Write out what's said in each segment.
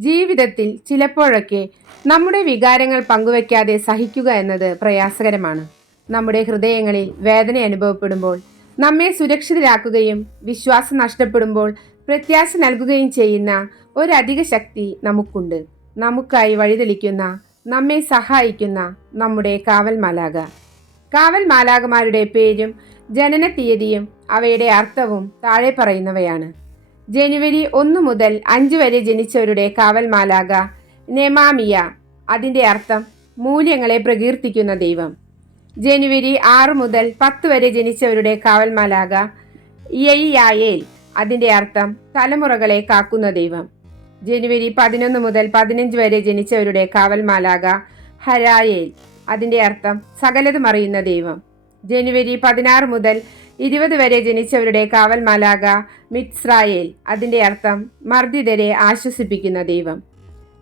ജീവിതത്തിൽ ചിലപ്പോഴൊക്കെ നമ്മുടെ വികാരങ്ങൾ പങ്കുവയ്ക്കാതെ സഹിക്കുക എന്നത് പ്രയാസകരമാണ്. നമ്മുടെ ഹൃദയങ്ങളിൽ വേദന അനുഭവപ്പെടുമ്പോൾ നമ്മെ സുരക്ഷിതരാക്കുകയും വിശ്വാസം നഷ്ടപ്പെടുമ്പോൾ പ്രത്യാശ നൽകുകയും ചെയ്യുന്ന ഒരധിക ശക്തി നമുക്കുണ്ട്. നമുക്കായി വഴിതെളിക്കുന്ന നമ്മെ സഹായിക്കുന്ന നമ്മുടെ കാവൽ മാലാക കാവൽ മാലാകമാരുടെ പേരും ജനന തീയതിയും അവയുടെ അർത്ഥവും താഴെ പറയുന്നവയാണ്. ജനുവരി ഒന്ന് മുതൽ അഞ്ച് വരെ ജനിച്ചവരുടെ കാവൽ മാലാക നെമാമിയ. അതിന്റെ അർത്ഥം മൂല്യങ്ങളെ പ്രകീർത്തിക്കുന്ന ദൈവം. ജനുവരി ആറ് മുതൽ പത്ത് വരെ ജനിച്ചവരുടെ കാവൽ മാലാക യയ്യായേൽ അതിന്റെ അർത്ഥം തലമുറകളെ കാക്കുന്ന ദൈവം. ജനുവരി പതിനൊന്ന് മുതൽ പതിനഞ്ച് വരെ ജനിച്ചവരുടെ കാവൽ മാലാക ഹരായേൽ. അതിന്റെ അർത്ഥം സകലതും അറിയുന്ന ദൈവം. ജനുവരി പതിനാറ് മുതൽ ഇരുപത് വരെ ജനിച്ചവരുടെ കാവൽ മാലാക മിത്സ്രായേൽ. അതിന്റെ അർത്ഥം മർദ്ദിതരെ ആശ്വസിപ്പിക്കുന്ന ദൈവം.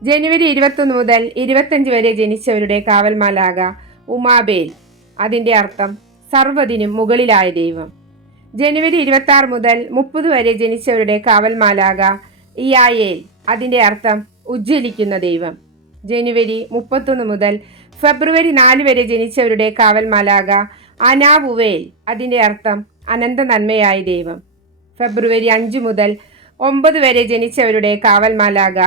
ജനുവരി ഇരുപത്തൊന്ന് മുതൽ ഇരുപത്തഞ്ച് വരെ ജനിച്ചവരുടെ കാവൽ മാലാക ഉമാബേൽ. അതിന്റെ അർത്ഥം സർവതിനും മുകളിലായ ദൈവം. ജനുവരി ഇരുപത്തി ആറ് മുതൽ മുപ്പത് വരെ ജനിച്ചവരുടെ കാവൽ മാലാക ഇയായേൽ. അതിന്റെ അർത്ഥം ഉജ്ജ്വലിക്കുന്ന ദൈവം. ജനുവരി മുപ്പത്തൊന്ന് മുതൽ ഫെബ്രുവരി നാല് വരെ ജനിച്ചവരുടെ കാവൽ മാലാക അനാവുവേൽ അതിന്റെ അർത്ഥം അനന്ത നന്മയായ ദൈവം. ഫെബ്രുവരി അഞ്ച് മുതൽ ഒമ്പത് വരെ ജനിച്ചവരുടെ കാവൽമാലാക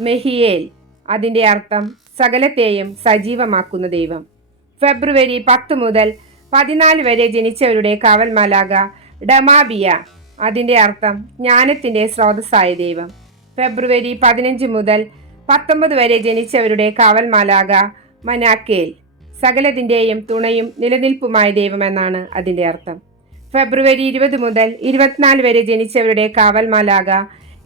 മെഹിയേൽ. അതിന്റെ അർത്ഥം സകലത്തെയും സജീവമാക്കുന്ന ദൈവം. ഫെബ്രുവരി പത്ത് മുതൽ പതിനാല് വരെ ജനിച്ചവരുടെ കാവൽമാലാക ഡമാബിയ. അതിന്റെ അർത്ഥം ജ്ഞാനത്തിന്റെ സ്രോതസ്സായ ദൈവം. ഫെബ്രുവരി പതിനഞ്ച് മുതൽ പത്തൊമ്പത് വരെ ജനിച്ചവരുടെ കാവൽമാലാക മനാക്കേൽ. സകലതിന്റെയും തുണയും നിലനിൽപ്പുമായ ദൈവമെന്നാണ് അതിന്റെ അർത്ഥം. ഫെബ്രുവരി ഇരുപത് മുതൽ ഇരുപത്തിനാല് വരെ ജനിച്ചവരുടെ കാവൽമാലാക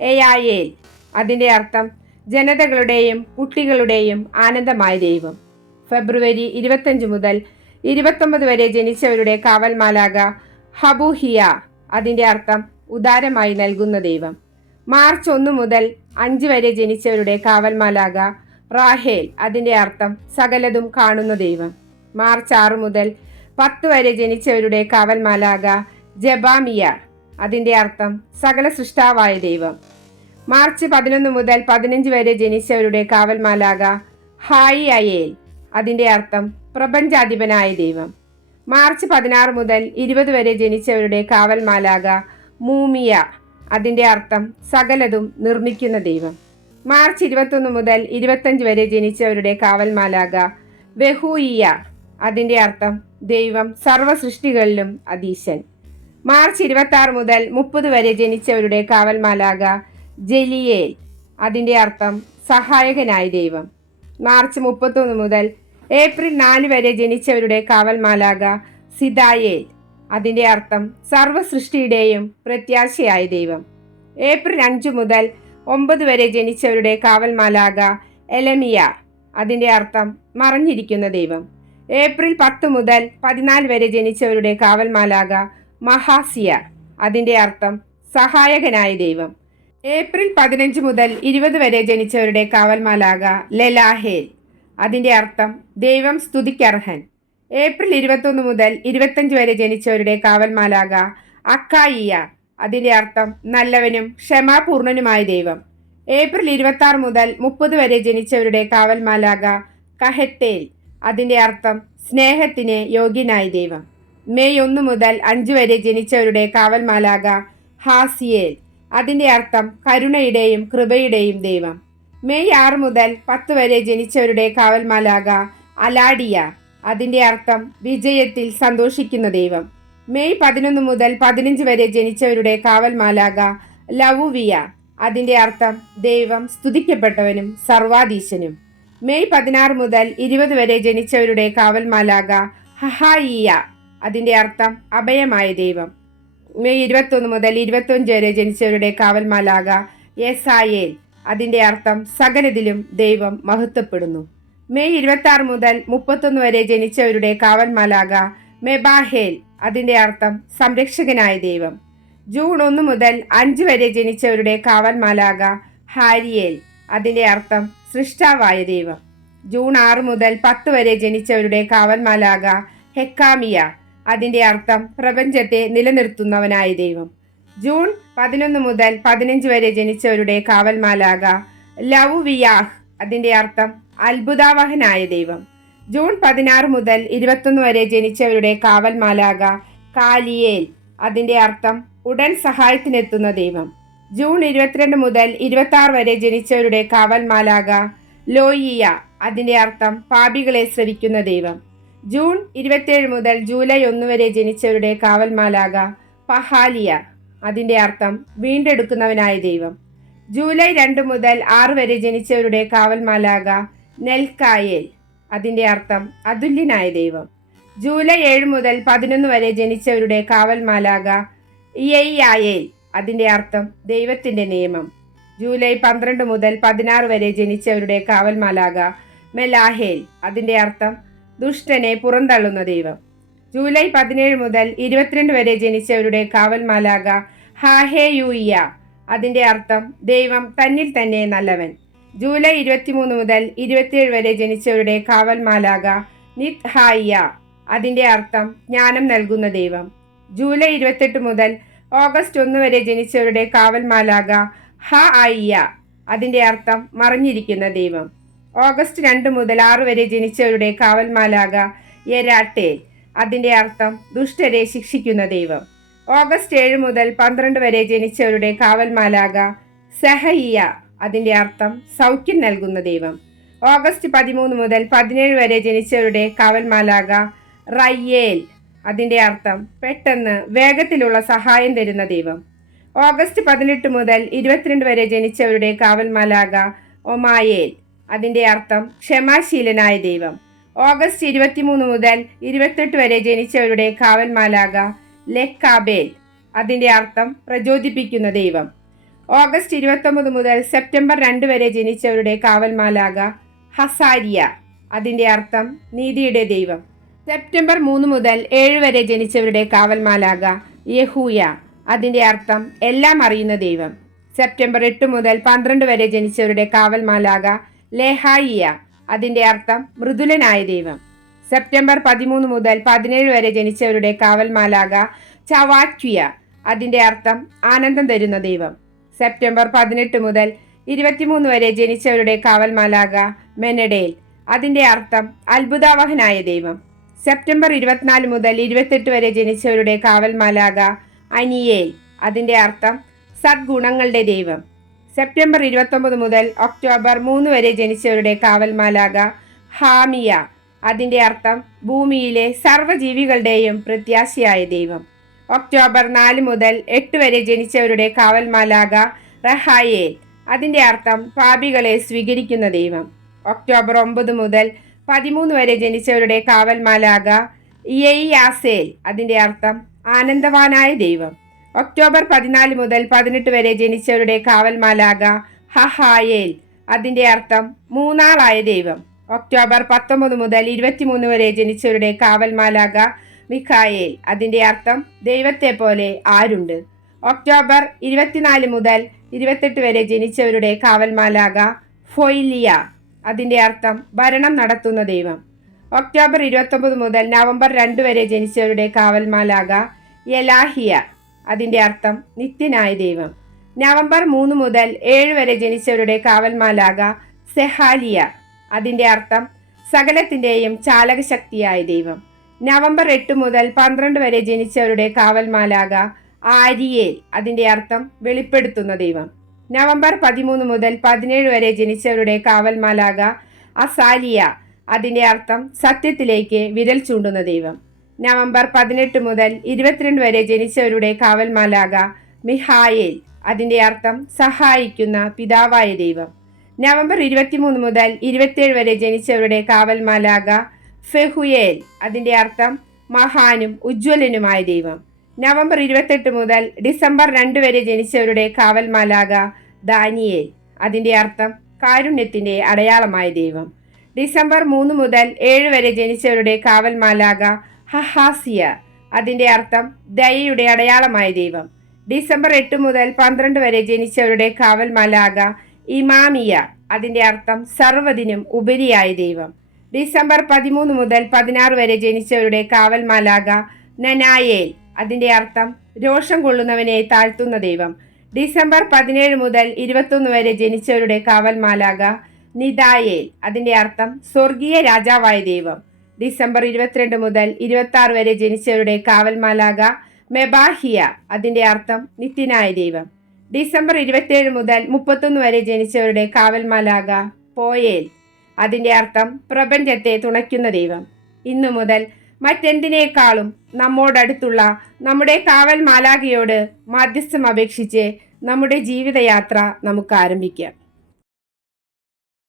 എയായേൽ അതിന്റെ അർത്ഥം ജനതകളുടെയും കുട്ടികളുടെയും ആനന്ദമായ ദൈവം. ഫെബ്രുവരി ഇരുപത്തഞ്ച് മുതൽ ഇരുപത്തൊമ്പത് വരെ ജനിച്ചവരുടെ കാവൽമാലാക ഹബുഹിയ. അതിന്റെ അർത്ഥം ഉദാരമായി നൽകുന്ന ദൈവം. മാർച്ച് ഒന്ന് മുതൽ അഞ്ച് വരെ ജനിച്ചവരുടെ കാവൽ മാലാക റാഹേൽ അതിന്റെ അർത്ഥം സകലതും കാണുന്ന ദൈവം. മാർച്ച് ആറ് മുതൽ പത്ത് വരെ ജനിച്ചവരുടെ കാവൽ മാലാക ജബാമിയ അതിന്റെ അർത്ഥം സകല സൃഷ്ടാവായ ദൈവം. മാർച്ച് പതിനൊന്ന് മുതൽ പതിനഞ്ച് വരെ ജനിച്ചവരുടെ കാവൽ മാലാക ഹായി അയേൽ അതിന്റെ അർത്ഥം പ്രപഞ്ചാധിപനായ ദൈവം. മാർച്ച് പതിനാറ് മുതൽ ഇരുപത് വരെ ജനിച്ചവരുടെ കാവൽ മാലാക മൂമിയ അതിന്റെ അർത്ഥം സകലതും നിർമ്മിക്കുന്ന ദൈവം. മാർച്ച് ഇരുപത്തൊന്ന് മുതൽ ഇരുപത്തഞ്ച് വരെ ജനിച്ചവരുടെ കാവൽമാലാക വെഹൂയിയ. അതിന്റെ അർത്ഥം ദൈവം സർവ സൃഷ്ടികളിലും അതീശൻ. മാർച്ച് ഇരുപത്തി ആറ് മുതൽ മുപ്പത് വരെ ജനിച്ചവരുടെ കാവൽമാലാക ജലിയേൽ. അതിന്റെ അർത്ഥം സഹായകനായ ദൈവം. മാർച്ച് മുപ്പത്തൊന്ന് മുതൽ ഏപ്രിൽ നാല് വരെ ജനിച്ചവരുടെ കാവൽമാലാക സിതായേൽ അതിന്റെ അർത്ഥം സർവ സൃഷ്ടിയുടെയും പ്രത്യാശയായ ദൈവം. ഏപ്രിൽ അഞ്ച് മുതൽ ഒമ്പത് വരെ ജനിച്ചവരുടെ കാവൽമാലാക എലമിയ. അതിന്റെ അർത്ഥം മറഞ്ഞിരിക്കുന്ന ദൈവം. ഏപ്രിൽ പത്ത് മുതൽ പതിനാല് വരെ ജനിച്ചവരുടെ കാവൽമാലാക മഹാസിയ. അതിന്റെ അർത്ഥം സഹായകനായ ദൈവം. ഏപ്രിൽ പതിനഞ്ച് മുതൽ ഇരുപത് വരെ ജനിച്ചവരുടെ കാവൽമാലാക ലലാഹേൽ. അതിന്റെ അർത്ഥം ദൈവം സ്തുതിക്കർഹൻ. ഏപ്രിൽ ഇരുപത്തൊന്ന് മുതൽ ഇരുപത്തഞ്ച് വരെ ജനിച്ചവരുടെ കാവൽമാലാക അക്കായിയ. അതിന്റെ അർത്ഥം നല്ലവനും ക്ഷമാപൂർണനുമായ ദൈവം. ഏപ്രിൽ ഇരുപത്തി ആറ് മുതൽ മുപ്പത് വരെ ജനിച്ചവരുടെ കാവൽ മാലാക കഹത്തേൽ അതിന്റെ അർത്ഥം സ്നേഹത്തിന് യോഗ്യനായ ദൈവം. മെയ് ഒന്ന് മുതൽ അഞ്ച് വരെ ജനിച്ചവരുടെ കാവൽ മാലാക ഹാസിയേൽ. അതിന്റെ അർത്ഥം കരുണയുടെയും കൃപയുടെയും ദൈവം. മെയ് ആറ് മുതൽ പത്ത് വരെ ജനിച്ചവരുടെ കാവൽ മാലാക അലാഡിയ. അതിന്റെ അർത്ഥം വിജയത്തിൽ സന്തോഷിക്കുന്ന ദൈവം. മെയ് പതിനൊന്ന് മുതൽ പതിനഞ്ച് വരെ ജനിച്ചവരുടെ കാവൽ മാലാക ലവുവിയ. അതിന്റെ അർത്ഥം ദൈവം സ്തുതിക്കപ്പെട്ടവനും സർവാധീശനും. മെയ് പതിനാറ് മുതൽ ഇരുപത് വരെ ജനിച്ചവരുടെ കാവൽ മാലാക ഹഹായിയ. അതിന്റെ അർത്ഥം അഭയമായ ദൈവം. മെയ് ഇരുപത്തൊന്ന് മുതൽ ഇരുപത്തൊഞ്ച് വരെ ജനിച്ചവരുടെ കാവൽ മാലാക യെസായേൽ. അതിന്റെ അർത്ഥം സകലതിലും ദൈവം മഹത്വപ്പെടുന്നു. മെയ് ഇരുപത്തി മുതൽ മുപ്പത്തൊന്ന് വരെ ജനിച്ചവരുടെ കാവൽ മാലാക മെബാഹേൽ. അതിന്റെ അർത്ഥം സംരക്ഷകനായ ദൈവം. ജൂൺ ഒന്ന് മുതൽ അഞ്ച് വരെ ജനിച്ചവരുടെ കാവൽ മാലാക ഹാരിയേൽ. അതിന്റെ അർത്ഥം സൃഷ്ടാവായ ദൈവം. ജൂൺ ആറ് മുതൽ പത്ത് വരെ ജനിച്ചവരുടെ കാവൽ മാലാക ഹെക്കാമിയ. അതിന്റെ അർത്ഥം പ്രപഞ്ചത്തെ നിലനിർത്തുന്നവനായ ദൈവം. ജൂൺ പതിനൊന്ന് മുതൽ പതിനഞ്ച് വരെ ജനിച്ചവരുടെ കാവൽ മാലാക വിയാഹ് അതിന്റെ അർത്ഥം അത്ഭുതാവഹനായ ദൈവം. ജൂൺ പതിനാറ് മുതൽ ഇരുപത്തൊന്ന് വരെ ജനിച്ചവരുടെ കാവൽ മാലാക കാലിയേൽ. അതിന്റെ അർത്ഥം ഉടൻ സഹായത്തിനെത്തുന്ന ദൈവം. ജൂൺ ഇരുപത്തിരണ്ട് മുതൽ ഇരുപത്തി ആറ് വരെ ജനിച്ചവരുടെ കാവൽ മാലാക ലോയിയ. അതിന്റെ അർത്ഥം പാപികളെ ശ്രവിക്കുന്ന ദൈവം. ജൂൺ ഇരുപത്തിയേഴ് മുതൽ ജൂലൈ ഒന്ന് വരെ ജനിച്ചവരുടെ കാവൽ മാലാക പഹാലിയ. അതിന്റെ അർത്ഥം വീണ്ടെടുക്കുന്നവനായ ദൈവം. ജൂലൈ രണ്ട് മുതൽ ആറ് വരെ ജനിച്ചവരുടെ കാവൽ മാലാക നെൽക്കായേൽ. അതിന്റെ അർത്ഥം അതുല്യനായ ദൈവം. ജൂലൈ ഏഴ് മുതൽ പതിനൊന്ന് വരെ ജനിച്ചവരുടെ കാവൽ മാലാക ഇയയ്യായേൽ. അതിന്റെ അർത്ഥം ദൈവത്തിന്റെ നിയമം. ജൂലൈ പന്ത്രണ്ട് മുതൽ പതിനാറ് വരെ ജനിച്ചവരുടെ കാവൽ മാലാക മെലാഹേൽ. അതിന്റെ അർത്ഥം ദുഷ്ടനെ പുറന്തള്ളുന്ന ദൈവം. ജൂലൈ പതിനേഴ് മുതൽ ഇരുപത്തിരണ്ട് വരെ ജനിച്ചവരുടെ കാവൽ മാലാക ഹാഹേ ഹാഹേയൂയ അതിന്റെ അർത്ഥം ദൈവം തന്നിൽ തന്നെ നല്ലവൻ. ജൂലൈ ഇരുപത്തിമൂന്ന് മുതൽ ഇരുപത്തിയേഴ് വരെ ജനിച്ചവരുടെ കാവൽ മാലാക നിത് ഹായിയ അതിന്റെ അർത്ഥം ജ്ഞാനം നൽകുന്ന ദൈവം. ജൂലൈ ഇരുപത്തെട്ട് മുതൽ ഓഗസ്റ്റ് ഒന്ന് വരെ ജനിച്ചവരുടെ കാവൽ മാലാക ഹ ആയിയ. അതിന്റെ അർത്ഥം മറിഞ്ഞിരിക്കുന്ന ദൈവം. ഓഗസ്റ്റ് രണ്ട് മുതൽ ആറ് വരെ ജനിച്ചവരുടെ കാവൽ മാലാക യരാട്ടേൽ. അതിന്റെ അർത്ഥം ദുഷ്ടരെ ശിക്ഷിക്കുന്ന ദൈവം. ഓഗസ്റ്റ് ഏഴ് മുതൽ പന്ത്രണ്ട് വരെ ജനിച്ചവരുടെ കാവൽ മാലാക സഹയിയ. അതിന്റെ അർത്ഥം സൗഖ്യം നൽകുന്ന ദൈവം. ഓഗസ്റ്റ് പതിമൂന്ന് മുതൽ പതിനേഴ് വരെ ജനിച്ചവരുടെ കാവൽമാലാക റയ്യേൽ. അതിന്റെ അർത്ഥം പെട്ടെന്ന് വേഗത്തിലുള്ള സഹായം തരുന്ന ദൈവം. ഓഗസ്റ്റ് പതിനെട്ട് മുതൽ ഇരുപത്തിരണ്ട് വരെ ജനിച്ചവരുടെ കാവൽമാലാക ഒമായേൽ. അതിന്റെ അർത്ഥം ക്ഷമാശീലനായ ദൈവം. ഓഗസ്റ്റ് ഇരുപത്തിമൂന്ന് മുതൽ ഇരുപത്തെട്ട് വരെ ജനിച്ചവരുടെ കാവൽമാലാക ലെക്കാബേൽ. അതിന്റെ അർത്ഥം പ്രചോദിപ്പിക്കുന്ന ദൈവം. ഓഗസ്റ്റ് ഇരുപത്തൊമ്പത് മുതൽ സെപ്റ്റംബർ രണ്ട് വരെ ജനിച്ചവരുടെ കാവൽമാലാക ഹസാരിയ. അതിന്റെ അർത്ഥം നീതിയുടെ ദൈവം. സെപ്റ്റംബർ മൂന്ന് മുതൽ ഏഴ് വരെ ജനിച്ചവരുടെ കാവൽമാലാക യഹൂയ. അതിന്റെ അർത്ഥം എല്ലാം അറിയുന്ന ദൈവം. സെപ്റ്റംബർ എട്ട് മുതൽ പന്ത്രണ്ട് വരെ ജനിച്ചവരുടെ കാവൽമാലാക ലേഹായിയ. അതിന്റെ അർത്ഥം മൃദുലനായ ദൈവം. സെപ്റ്റംബർ പതിമൂന്ന് മുതൽ പതിനേഴ് വരെ ജനിച്ചവരുടെ കാവൽമാലാക ചവാക്യ അതിന്റെ അർത്ഥം ആനന്ദം തരുന്ന ദൈവം. സെപ്റ്റംബർ പതിനെട്ട് മുതൽ ഇരുപത്തിമൂന്ന് വരെ ജനിച്ചവരുടെ കാവൽ മാലാക മെനഡേൽ. അതിന്റെ അർത്ഥം അത്ഭുതാവഹനായ ദൈവം. സെപ്റ്റംബർ ഇരുപത്തിനാല് മുതൽ ഇരുപത്തെട്ട് വരെ ജനിച്ചവരുടെ കാവൽ മാലാക അനിയേൽ. അതിന്റെ അർത്ഥം സദ്ഗുണങ്ങളുടെ ദൈവം. സെപ്റ്റംബർ ഇരുപത്തൊമ്പത് മുതൽ ഒക്ടോബർ മൂന്ന് വരെ ജനിച്ചവരുടെ കാവൽ മാലാക ഹാമിയ. അതിന്റെ അർത്ഥം ഭൂമിയിലെ സർവജീവികളുടെയും പ്രത്യാശയായ ദൈവം. ഒക്ടോബർ നാല് മുതൽ എട്ട് വരെ ജനിച്ചവരുടെ കാവൽ മാലാക റഹായേൽ. അതിന്റെ അർത്ഥം പാപികളെ സ്വീകരിക്കുന്ന ദൈവം. ഒക്ടോബർ ഒമ്പത് മുതൽ പതിമൂന്ന് വരെ ജനിച്ചവരുടെ കാവൽ മാലാക ഇയയാസേൽ അതിന്റെ അർത്ഥം ആനന്ദവാനായ ദൈവം. ഒക്ടോബർ പതിനാല് മുതൽ പതിനെട്ട് വരെ ജനിച്ചവരുടെ കാവൽ മാലാക ഹഹായേൽ. അതിന്റെ അർത്ഥം മൂന്നാളായ ദൈവം. ഒക്ടോബർ പത്തൊമ്പത് മുതൽ ഇരുപത്തിമൂന്ന് വരെ ജനിച്ചവരുടെ കാവൽ മാലാക മിഖായേൽ. അതിന്റെ അർത്ഥം ദൈവത്തെ പോലെ ആരുണ്ട്? ഒക്ടോബർ ഇരുപത്തിനാല് മുതൽ ഇരുപത്തെട്ട് വരെ ജനിച്ചവരുടെ കാവൽമാലാക ഫൊയിലിയ. അതിന്റെ അർത്ഥം ഭരണം നടത്തുന്ന ദൈവം. ഒക്ടോബർ ഇരുപത്തൊമ്പത് മുതൽ നവംബർ രണ്ട് വരെ ജനിച്ചവരുടെ കാവൽമാലാക യലാഹിയ അതിന്റെ അർത്ഥം നിത്യനായ ദൈവം. നവംബർ മൂന്ന് മുതൽ ഏഴ് വരെ ജനിച്ചവരുടെ കാവൽമാലാക സെഹാലിയ. അതിന്റെ അർത്ഥം സകലത്തിന്റെയും ചാലകശക്തിയായ ദൈവം. നവംബർ എട്ട് മുതൽ പന്ത്രണ്ട് വരെ ജനിച്ചവരുടെ കാവൽമാലാക ആരിയേൽ അതിന്റെ അർത്ഥം വെളിപ്പെടുത്തുന്ന ദൈവം. നവംബർ പതിമൂന്ന് മുതൽ പതിനേഴ് വരെ ജനിച്ചവരുടെ കാവൽമാലാക അസാലിയ അതിന്റെ അർത്ഥം സത്യത്തിലേക്ക് വിരൽ ചൂണ്ടുന്ന ദൈവം. നവംബർ പതിനെട്ട് മുതൽ ഇരുപത്തിരണ്ട് വരെ ജനിച്ചവരുടെ കാവൽമാലാക മിഹായേൽ അതിന്റെ അർത്ഥം സഹായിക്കുന്ന പിതാവായ ദൈവം. നവംബർ ഇരുപത്തിമൂന്ന് മുതൽ ഇരുപത്തിയേഴ് വരെ ജനിച്ചവരുടെ കാവൽ മാലാക ഫെഹുയേൽ അതിന്റെ അർത്ഥം മഹാനും ഉജ്ജ്വലനുമായ ദൈവം. നവംബർ ഇരുപത്തെട്ട് മുതൽ ഡിസംബർ രണ്ട് വരെ ജനിച്ചവരുടെ കാവൽ മാലാക ദാനിയേൽ അതിന്റെ അർത്ഥം കാരുണ്യത്തിന്റെ അടയാളമായ ദൈവം. ഡിസംബർ മൂന്ന് മുതൽ ഏഴ് വരെ ജനിച്ചവരുടെ കാവൽ മാലാക ഹഹാസിയ അതിന്റെ അർത്ഥം ദയയുടെ അടയാളമായ ദൈവം. ഡിസംബർ എട്ട് മുതൽ പന്ത്രണ്ട് വരെ ജനിച്ചവരുടെ കാവൽ മാലാക ഇമാമിയ അതിന്റെ അർത്ഥം സർവതിനും ഉപരിയായ ദൈവം. ഡിസംബർ പതിമൂന്ന് മുതൽ പതിനാറ് വരെ ജനിച്ചവരുടെ കാവൽ മാലാക നനായേൽ. അതിന്റെ അർത്ഥം രോഷം കൊള്ളുന്നവനെ താഴ്ത്തുന്ന ദൈവം. ഡിസംബർ പതിനേഴ് മുതൽ ഇരുപത്തൊന്ന് വരെ ജനിച്ചവരുടെ കാവൽ മാലാക നിതായേൽ. അതിന്റെ അർത്ഥം സ്വർഗീയ രാജാവായ ദൈവം. ഡിസംബർ ഇരുപത്തിരണ്ട് മുതൽ ഇരുപത്തി ആറ് വരെ ജനിച്ചവരുടെ കാവൽ മാലാക മെബാഹിയ. അതിന്റെ അർത്ഥം നിത്യനായ ദൈവം. ഡിസംബർ ഇരുപത്തിയേഴ് മുതൽ മുപ്പത്തൊന്ന് വരെ ജനിച്ചവരുടെ കാവൽ മാലാക പോയേൽ. അതിന്റെ അർത്ഥം പ്രപഞ്ചത്തെ തുണയ്ക്കുന്ന ദൈവം. ഇന്നു മുതൽ മറ്റെന്തിനേക്കാളും നമ്മോടടുത്തുള്ള നമ്മുടെ കാവൽ മാലാഖയോട് മാധ്യസ്ഥം അപേക്ഷിച്ച് നമ്മുടെ ജീവിതയാത്ര നമുക്ക് ആരംഭിക്കാം.